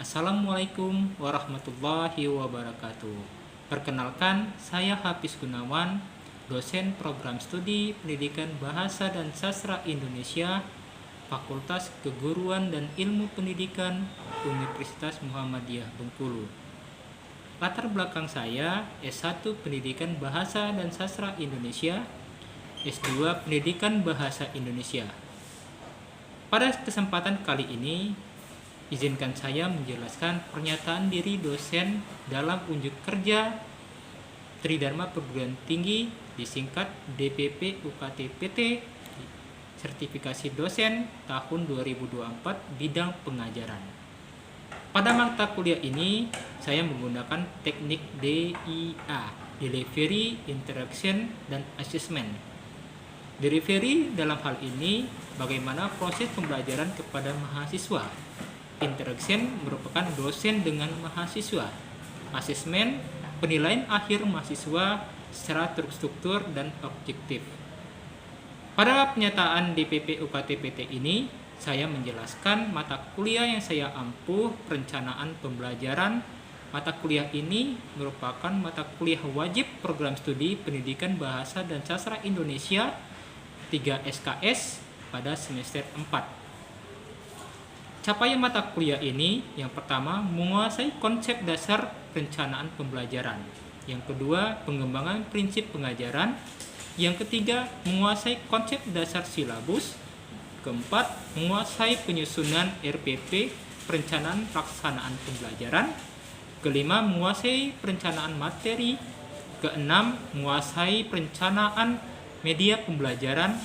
Assalamualaikum warahmatullahi wabarakatuh. Perkenalkan, saya Hafiz Gunawan, dosen program studi Pendidikan Bahasa dan Sastra Indonesia, Fakultas Keguruan dan Ilmu Pendidikan, Universitas Muhammadiyah Bengkulu. Latar belakang saya S1 Pendidikan Bahasa dan Sastra Indonesia, S2 Pendidikan Bahasa Indonesia. Pada kesempatan kali ini, izinkan saya menjelaskan pernyataan diri dosen dalam unjuk kerja Tridharma Perguruan Tinggi, disingkat DPP UKT PT, sertifikasi dosen tahun 2024 bidang pengajaran. Pada mata kuliah ini, saya menggunakan teknik DIA, Delivery, Interaction, dan Assessment. Delivery dalam hal ini bagaimana proses pembelajaran kepada mahasiswa. Interaction merupakan dosen dengan mahasiswa. Assessment, penilaian akhir mahasiswa secara terstruktur dan objektif. Pada pernyataan DPP UKT PT ini, saya menjelaskan mata kuliah yang saya ampuh perencanaan pembelajaran. Mata kuliah ini merupakan mata kuliah wajib program studi Pendidikan Bahasa dan Sastra Indonesia 3 SKS pada semester 4. Capaian mata kuliah ini, yang pertama, menguasai konsep dasar perencanaan pembelajaran. Yang kedua, pengembangan prinsip pengajaran. Yang ketiga, menguasai konsep dasar silabus. Keempat, menguasai penyusunan RPP, perencanaan pelaksanaan pembelajaran. Kelima, menguasai perencanaan materi. Keenam, menguasai perencanaan media pembelajaran.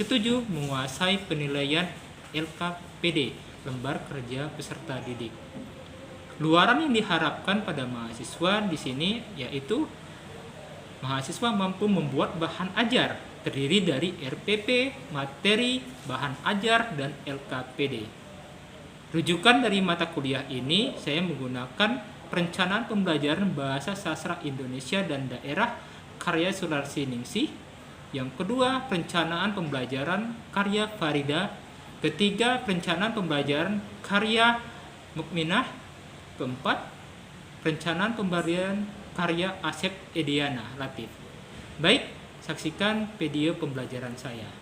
Ketujuh, menguasai penilaian LKPD, lembar kerja peserta didik. Luaran yang diharapkan pada mahasiswa di sini yaitu mahasiswa mampu membuat bahan ajar terdiri dari RPP, materi, bahan ajar, dan LKPD. Rujukan dari mata kuliah ini saya menggunakan perencanaan pembelajaran bahasa sastra Indonesia dan daerah karya Sularsi Ningsih. Yang kedua, perencanaan pembelajaran karya Farida. Ketiga, perencanaan pembelajaran karya Mukminah. Keempat, perencanaan pembelajaran karya Asep Ediana Latif. Baik, saksikan video pembelajaran saya.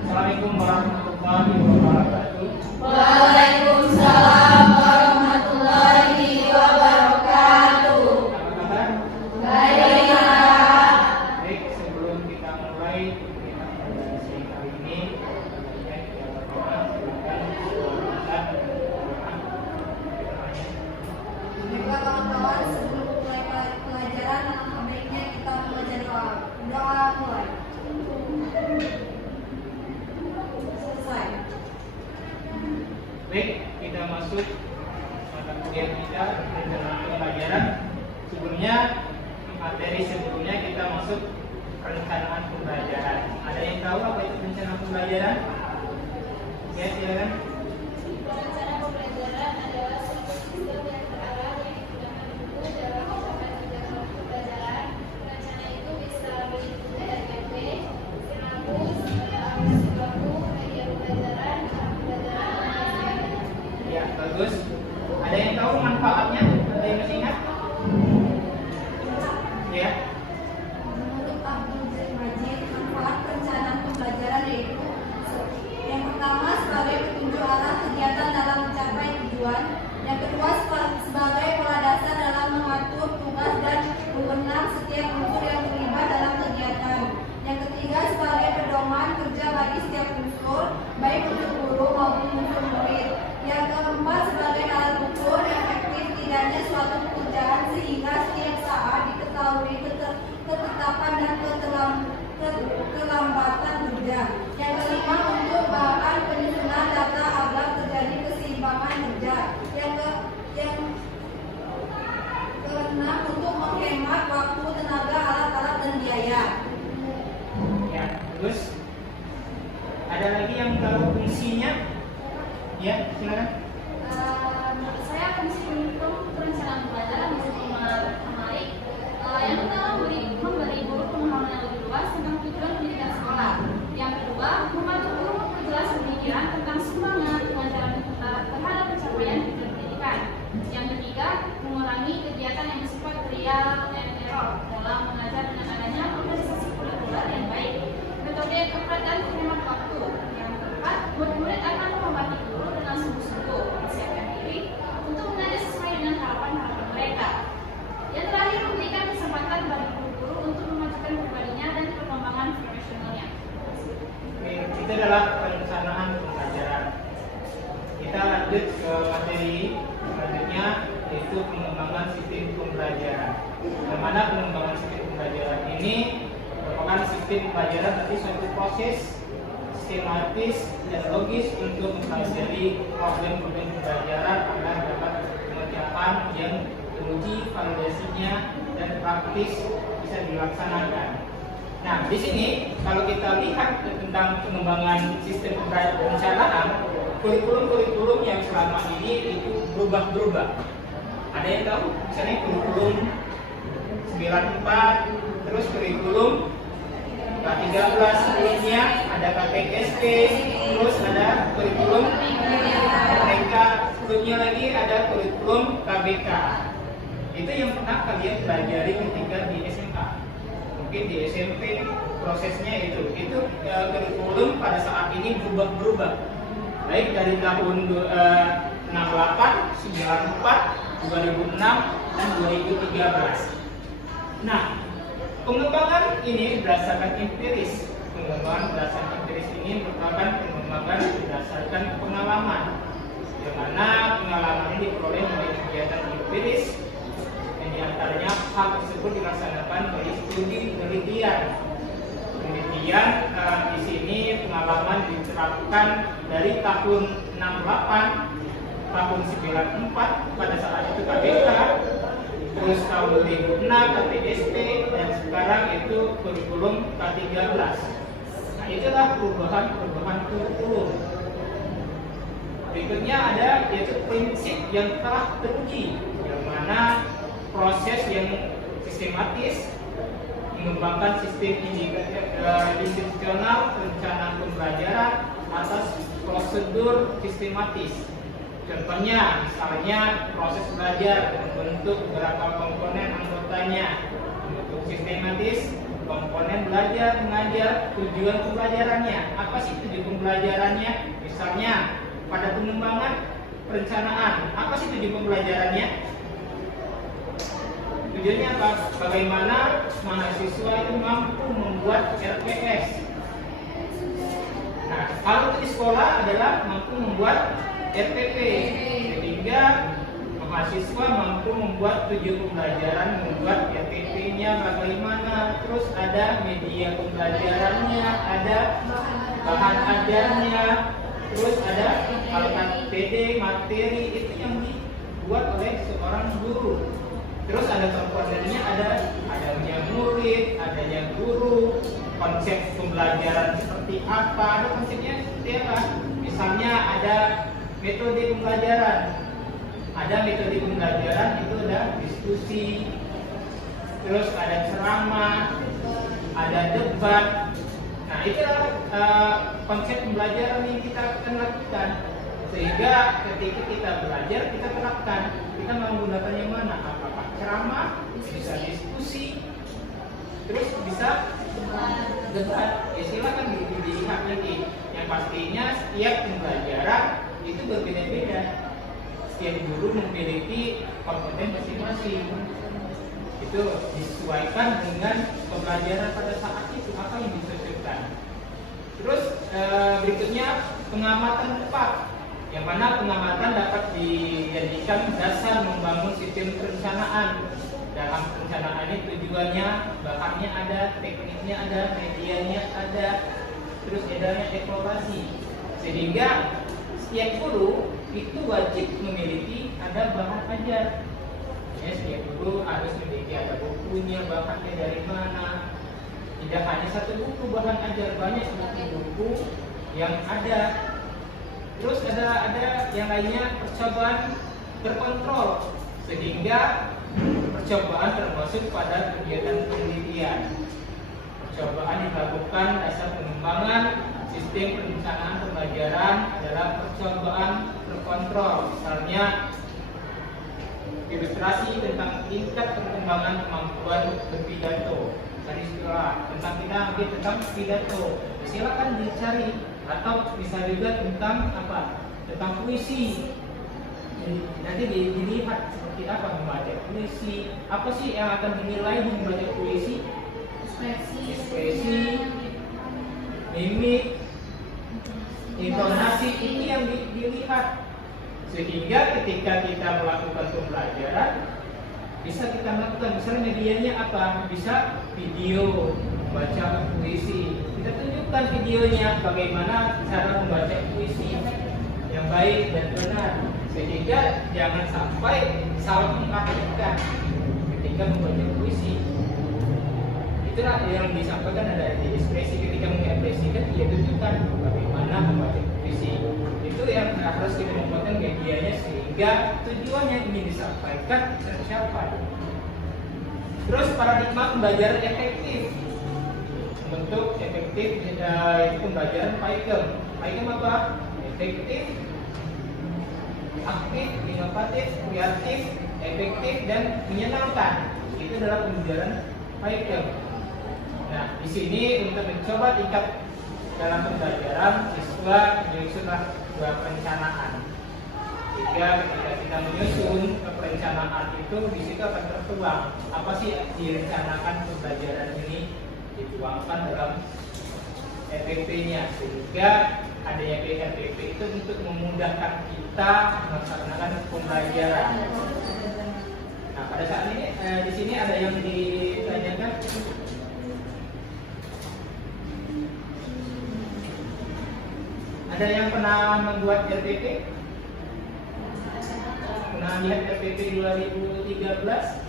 Assalamualaikum warahmatullahi wabarakatuh. Waalaikumsalam warahmatullahi wabarakatuh. Apa kabar? Baik. Baik, sebelum kita mulai sesi kali ini, Baiklah kawan-kawan, sebelum mulai pelajaran, alangkah baiknya kita belajar doa. Doa mulai. Selesai. Baik, kita masuk mata kuliah kita perencanaan pembelajaran. Sebelumnya, materi sebelumnya kita masuk perencanaan pembelajaran. Ada yang tahu apa itu perencanaan pembelajaran? Ya, silakan. Perencanaan pembelajaran adalah sebuah sistem yang terarah yang digunakan guru dalam mencapai tujuan pembelajaran. Rencana itu bisa berbentuk RPP, silabus, arus baku, media pembelajaran, alat pembelajaran, dan sebagainya. Ya, bagus. Ada yang tahu manfaatnya? Ada yang masih ingat? Ya. Menurut Abdul Majid, manfaat perencanaan pembelajaran yaitu yang pertama sebagai petunjuk arah kegiatan dalam mencapai tujuan, yang kedua sebagai pola dasar dalam mengatur tugas dan memenang setiap unsur yang terlibat dalam kegiatan, yang ketiga sebagai pedoman kerja bagi setiap unsur, baik untuk guru maupun unsur murid, yang keempat sebagai alat ukur efektif tidaknya suatu pekerjaan sehingga setiap saat diketahui ketetapan dan kelambatan kerja. Yang kelima untuk bahan penyusunan data agar terjadi keseimbangan kerja. Yang keenam untuk menghemat waktu, tenaga, alat-alat, dan biaya. Ya, terus ada lagi yang tahu fungsinya? Ya, silakan. Menurut saya fungsi mendukung perencanaan pembelajaran bisa baik. Yang pertama memberi guru pemahaman yang lebih luas tentang tujuan pendidikan sekolah. Yang kedua, membantu guru memperjelas murid-murid akan menghormati guru dengan sungguh-sungguh, mempersiapkan diri untuk mengajar sesuai dengan harapan-harapan mereka. Yang terakhir, memberikan kesempatan bagi guru-guru untuk memajukan pribadinya dan perkembangan profesionalnya. Itu adalah perencanaan pembelajaran. Kita lanjut ke materi selanjutnya, yaitu pengembangan sistem pembelajaran. Di mana pengembangan sistem pembelajaran ini merupakan sistem pembelajaran tadi suatu proses sistematis dan logis untuk mempelajari problem-problem pembelajaran agar dapat mengerjakan yang teruji validasinya dan praktis bisa dilaksanakan. Nah, di sini kalau kita lihat tentang pengembangan sistem perencanaan, kurikulum-kurikulum yang selama ini itu berubah-berubah. Ada yang tahu? Misalnya kurikulum 94, terus kurikulum K13 sebelumnya ada KPSP, terus ada kurikulum KPK, sebelumnya lagi ada kurikulum KBK. Itu yang pernah kalian pelajari ketika di SMK. Mungkin di SMP prosesnya itu kurikulum pada saat ini berubah-berubah. Baik dari tahun 68, 94, 2006 dan 2013. Nah, pengembangan ini berdasarkan empiris. Pengembangan berdasarkan empiris ini merupakan pengembangan berdasarkan pengalaman, di mana pengalaman ini diperoleh melalui kegiatan empiris, yang diantaranya hal tersebut dilaksanakan melalui studi penelitian. Penelitian di sini pengalaman diterapkan dari tahun 68, tahun 94 pada saat itu KBK, terus tahun 2006 KPSP, dan sekarang itu kurikulum K13. Nah, itulah perubahan kurikulum. Berikutnya ada yaitu prinsip yang telah teruji, yang mana proses yang sistematis mengembangkan sistem institusional perencanaan pembelajaran atas prosedur sistematis. Contohnya, misalnya proses belajar membentuk beberapa komponen anggotanya, bentuk sistematis, komponen belajar, mengajar, tujuan pembelajarannya. Apa sih tujuan pembelajarannya? Misalnya pada pengembangan perencanaan, apa sih tujuan pembelajarannya? Tujuannya apa? Bagaimana mahasiswa itu mampu membuat RPS. Nah, kalau di sekolah adalah mampu membuat RPP, sehingga mahasiswa mampu membuat tujuan pembelajaran, membuat RPP-nya bagaimana, terus ada media pembelajarannya, ada bahan ajarnya, terus ada alat PD, materi, itu yang dibuat oleh seorang guru. Terus ada komponennya, ada yang murid, ada yang guru, konsep pembelajaran seperti apa, ada konsepnya seperti apa. Misalnya ada metode pembelajaran. Ada metode pembelajaran itu ada diskusi, terus ada ceramah, ada debat. Nah, itulah konsep pembelajaran yang kita akan lakukan. Sehingga ketika kita belajar, kita terapkan. Kita menggunakan yang mana? Apakah ceramah, bisa diskusi, terus bisa debat. Ya silakan dilihat nanti. Yang pastinya setiap pembelajaran itu berbeda-beda. Setiap guru memiliki kompeten masing-masing. Itu disesuaikan dengan pembelajaran pada saat itu, apa yang disesuaikan. Terus berikutnya pengamatan tepat, yang mana pengamatan dapat dijadikan dasar membangun sistem perencanaan. Dalam perencanaan ini tujuannya, bahannya ada, tekniknya ada, medianya ada, terus adanya evaluasi. Sehingga setiap guru itu wajib memiliki ada bahan ajar. Ya, setiap guru harus memiliki ada bukunya, bahannya dari mana. Tidak hanya satu buku bahan ajar, banyak buku-buku yang ada. Terus ada yang lainnya percobaan terkontrol, sehingga percobaan termasuk pada kegiatan penelitian. Percobaan dilakukan dasar pengembangan sistem perencanaan pembelajaran adalah percobaan terkontrol. Misalnya ilustrasi tentang tingkat perkembangan kemampuan berpidato. Tadi setelah tentang kita ambil tentang pidato. Silakan dicari Atau bisa juga tentang apa? Tentang puisi. Jadi, nanti dilihat seperti apa membaca puisi. Apa sih yang akan dinilai membaca puisi? Ekspresi, mimik, intonasi, ini yang dilihat. Sehingga ketika kita melakukan pembelajaran, bisa kita melakukan, misalnya medianya apa? Bisa video, membaca puisi. Kita tunjukkan videonya bagaimana cara membaca puisi yang baik dan benar, sehingga jangan sampai salah mengartikan ketika membaca puisi. Itulah yang disampaikan ada di ekspresi. Ketika mengekspresikan, dia tunjukkan bagaimana membaca puisi. Itu yang harus kita membuatkan medianya sehingga tujuannya ingin disampaikan tercapai. Terus paradigma pembelajaran efektif. Bentuk efektif itu pembelajaran PAIKEM. PAIKEM apa? Efektif, aktif, inovatif, kreatif, efektif, dan menyenangkan. Itu adalah pembelajaran PAIKEM. Nah, di sini untuk mencoba tingkat dalam pembelajaran, siswa menyusunlah sebuah perencanaan. Sehingga ketika kita menyusun perencanaan itu, di situ akan tertuang apa sih direncanakan pembelajaran ini, dituangkan dalam RPP-nya, sehingga adanya RPP itu untuk memudahkan kita melaksanakan pembelajaran. Nah, pada saat ini di sini ada yang ditanyakan. Ada yang pernah membuat RPP? Pernah lihat RPP 2013?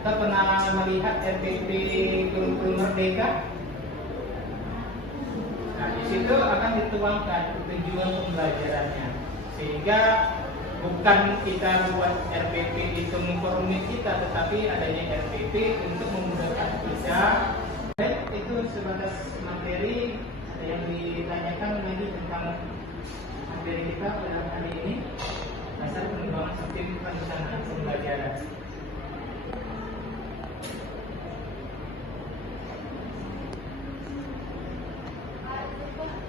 Atau pernah melihat RPP kurikulum Merdeka? Nah, di situ akan dituangkan tujuan pembelajarannya, sehingga bukan kita buat RPP itu memperumit kita, tetapi adanya RPP untuk memudahkan kita. Baik, itu sebatas materi. Ada yang ditanyakan lagi tentang materi kita pada hari ini, dasar pengembangan sistem perencanaan pembelajaran.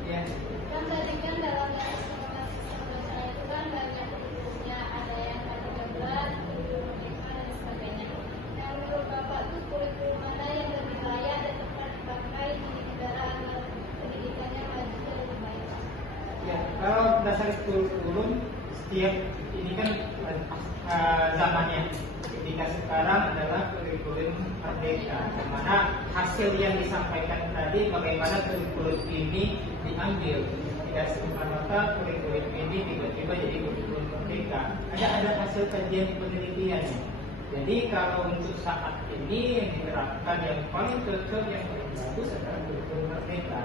Ya. Kan tadi kan dalam informasi pembelajaran itu kan banyak kurikulumnya, ada yang K13, kurikulum Merdeka dan sebagainya. Yang menurut Bapak tuh kurikulum mana yang lebih layak dan tepat dipakai di negara agar pendidikannya maju dan lebih baik? Ya, kalau dasar kurikulum setiap ini kan zamannya. Ketika sekarang adalah kurikulum Merdeka, di mana hasil yang disampaikan tadi bagaimana kurikulum ini diambil. Tidak semata-mata kurikulum ini tiba-tiba jadi kurikulum Merdeka. Ada hasil kajian penelitian. Jadi kalau untuk saat ini yang diterapkan yang paling cocok, yang paling bagus adalah kurikulum Merdeka.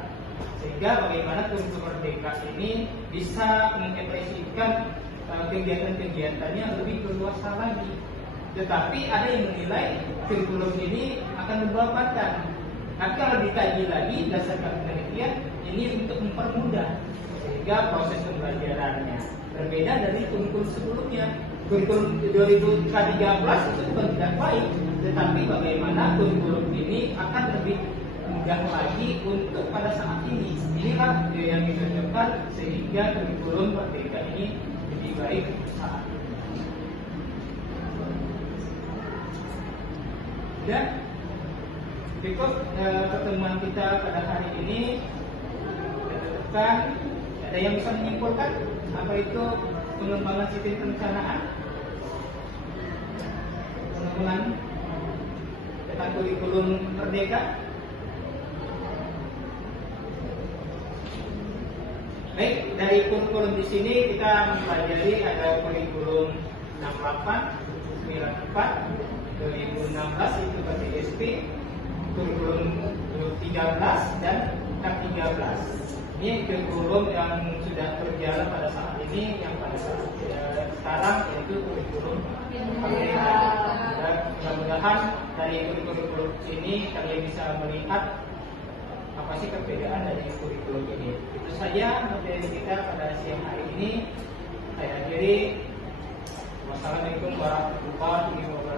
Sehingga bagaimana kurikulum Merdeka ini bisa mengekspresikan kegiatan-kegiatannya lebih berluasa lagi. Tetapi ada yang menilai kurikulum ini akan membahayakan. Tapi kalau dikaji lagi berdasarkan penelitian, ini untuk mempermudah sehingga proses pembelajarannya berbeda dari kurikulum sebelumnya. Kurikulum 2013 itu bukan tidak baik, tetapi bagaimana kurikulum ini akan lebih mudah lagi untuk pada saat ini. Inilah yang dicocokkan sehingga kurikulum Merdeka ini lebih baik saat ini. Dan berikut pertemuan kita pada hari ini kita ada yang bisa menyimpulkan apa itu pengembangan sistem perencanaan, pengembangan tentang kurikulum Merdeka. Baik, dari kurikulum di sini kita mempelajari ada kurikulum 68, 94, 2016 itu KTSP, kurikulum 13 dan K13. Ini kurikulum yang sudah berjalan pada saat ini, yang pada saat sekarang yaitu kurikulum Merdeka. Dan mudah-mudahan dari kurikulum ini kalian bisa melihat apa sih perbedaan dari kurikulum ini. Itu saja materi kita pada siang hari ini. Saya akhiri. Wassalamualaikum warahmatullahi wabarakatuh.